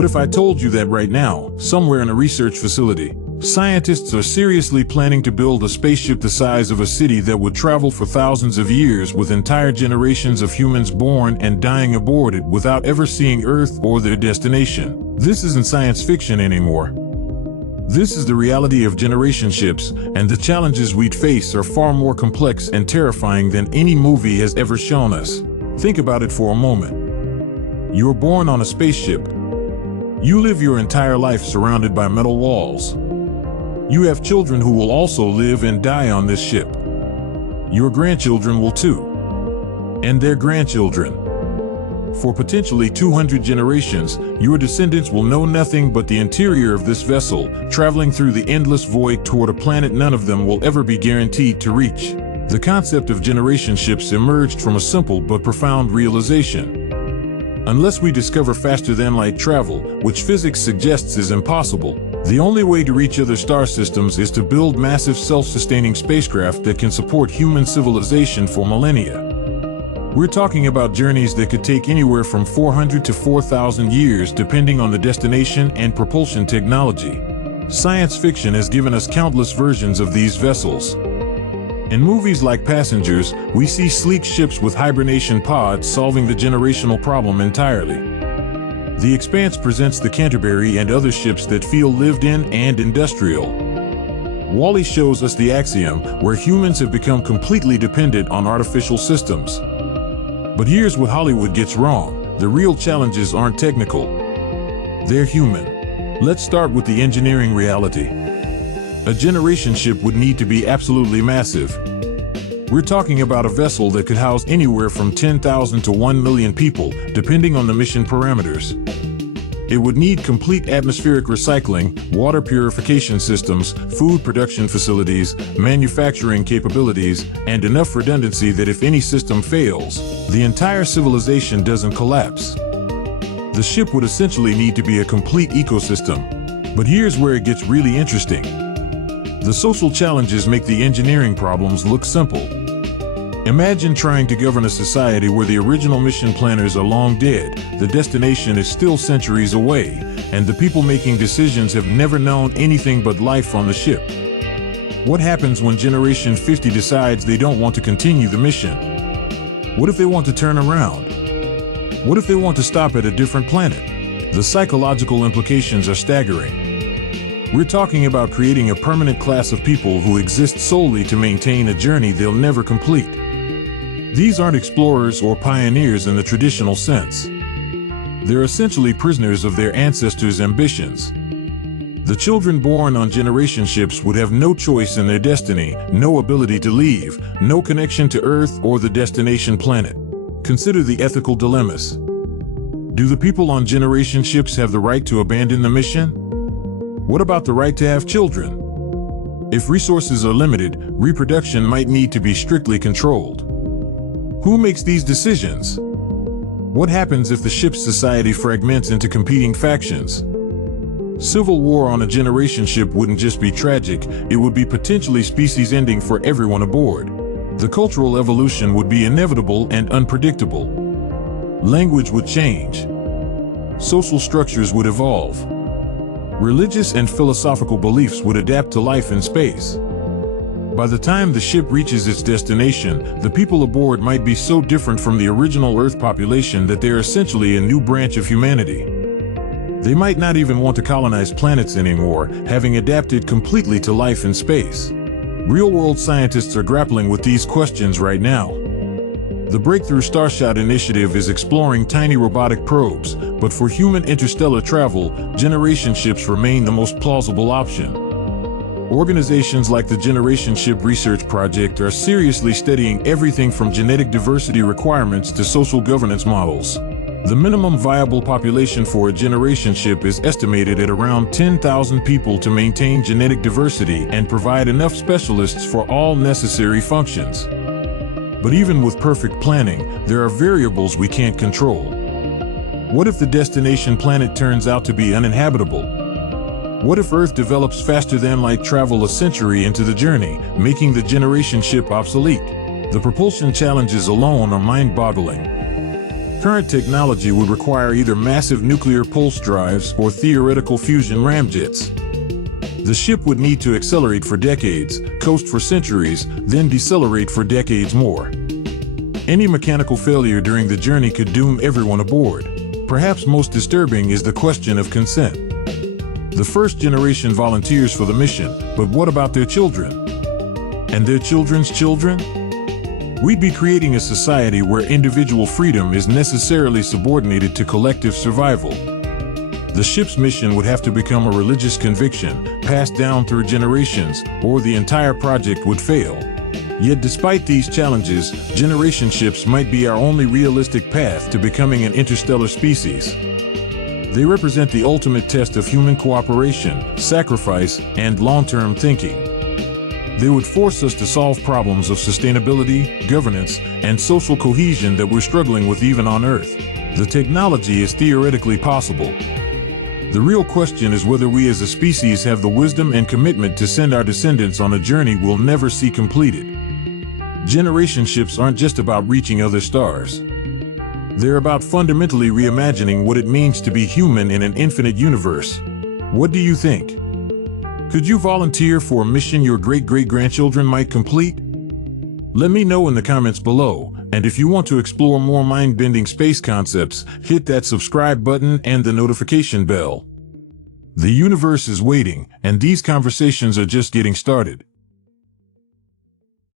What if I told you that right now, somewhere in a research facility, scientists are seriously planning to build a spaceship the size of a city that would travel for thousands of years with entire generations of humans born and dying aboard it without ever seeing Earth or their destination? This isn't science fiction anymore. This is the reality of generation ships, and the challenges we'd face are far more complex and terrifying than any movie has ever shown us. Think about it for a moment. You're born on a spaceship. You live your entire life surrounded by metal walls. You have children who will also live and die on this ship. Your grandchildren will too. And their grandchildren. For potentially 200 generations, your descendants will know nothing but the interior of this vessel, traveling through the endless void toward a planet none of them will ever be guaranteed to reach. The concept of generation ships emerged from a simple but profound realization. Unless we discover faster-than-light travel, which physics suggests is impossible, the only way to reach other star systems is to build massive self-sustaining spacecraft that can support human civilization for millennia. We're talking about journeys that could take anywhere from 400 to 4,000 years depending on the destination and propulsion technology. Science fiction has given us countless versions of these vessels. In movies like Passengers, we see sleek ships with hibernation pods solving the generational problem entirely. The Expanse presents the Canterbury and other ships that feel lived in and industrial. WALL-E shows us the axiom where humans have become completely dependent on artificial systems. But here's what Hollywood gets wrong. The real challenges aren't technical. They're human. Let's start with the engineering reality. A generation ship would need to be absolutely massive. We're talking about a vessel that could house anywhere from 10,000 to 1 million people, depending on the mission parameters. It would need complete atmospheric recycling, water purification systems, food production facilities, manufacturing capabilities, and enough redundancy that if any system fails, the entire civilization doesn't collapse. The ship would essentially need to be a complete ecosystem. But here's where it gets really interesting. The social challenges make the engineering problems look simple. Imagine trying to govern a society where the original mission planners are long dead, the destination is still centuries away, and the people making decisions have never known anything but life on the ship. What happens when Generation 50 decides they don't want to continue the mission? What if they want to turn around? What if they want to stop at a different planet? The psychological implications are staggering. We're talking about creating a permanent class of people who exist solely to maintain a journey they'll never complete. These aren't explorers or pioneers in the traditional sense. They're essentially prisoners of their ancestors' ambitions. The children born on generation ships would have no choice in their destiny, no ability to leave, no connection to Earth or the destination planet. Consider the ethical dilemmas. Do the people on generation ships have the right to abandon the mission? What about the right to have children? If resources are limited, reproduction might need to be strictly controlled. Who makes these decisions? What happens if the ship's society fragments into competing factions? Civil war on a generation ship wouldn't just be tragic, it would be potentially species-ending for everyone aboard. The cultural evolution would be inevitable and unpredictable. Language would change. Social structures would evolve. Religious and philosophical beliefs would adapt to life in space. By the time the ship reaches its destination, the people aboard might be so different from the original Earth population that they're essentially a new branch of humanity. They might not even want to colonize planets anymore, having adapted completely to life in space. Real-world scientists are grappling with these questions right now. The Breakthrough Starshot initiative is exploring tiny robotic probes, but for human interstellar travel, generation ships remain the most plausible option. Organizations like the Generation Ship Research Project are seriously studying everything from genetic diversity requirements to social governance models. The minimum viable population for a generation ship is estimated at around 10,000 people to maintain genetic diversity and provide enough specialists for all necessary functions. But even with perfect planning, there are variables we can't control. What if the destination planet turns out to be uninhabitable? What if Earth develops faster than light travel a century into the journey, making the generation ship obsolete? The propulsion challenges alone are mind-boggling. Current technology would require either massive nuclear pulse drives or theoretical fusion ramjets. The ship would need to accelerate for decades, coast for centuries, then decelerate for decades more. Any mechanical failure during the journey could doom everyone aboard. Perhaps most disturbing is the question of consent. The first generation volunteers for the mission, but what about their children? And their children's children? We'd be creating a society where individual freedom is necessarily subordinated to collective survival. The ship's mission would have to become a religious conviction, passed down through generations, or the entire project would fail. Yet despite these challenges, generation ships might be our only realistic path to becoming an interstellar species. They represent the ultimate test of human cooperation, sacrifice, and long-term thinking. They would force us to solve problems of sustainability, governance, and social cohesion that we're struggling with even on Earth. The technology is theoretically possible. The real question is whether we as a species have the wisdom and commitment to send our descendants on a journey we'll never see completed. Generation ships aren't just about reaching other stars. They're about fundamentally reimagining what it means to be human in an infinite universe. What do you think? Could you volunteer for a mission your great-great-grandchildren might complete? Let me know in the comments below, and if you want to explore more mind-bending space concepts, hit that subscribe button and the notification bell. The universe is waiting, and these conversations are just getting started.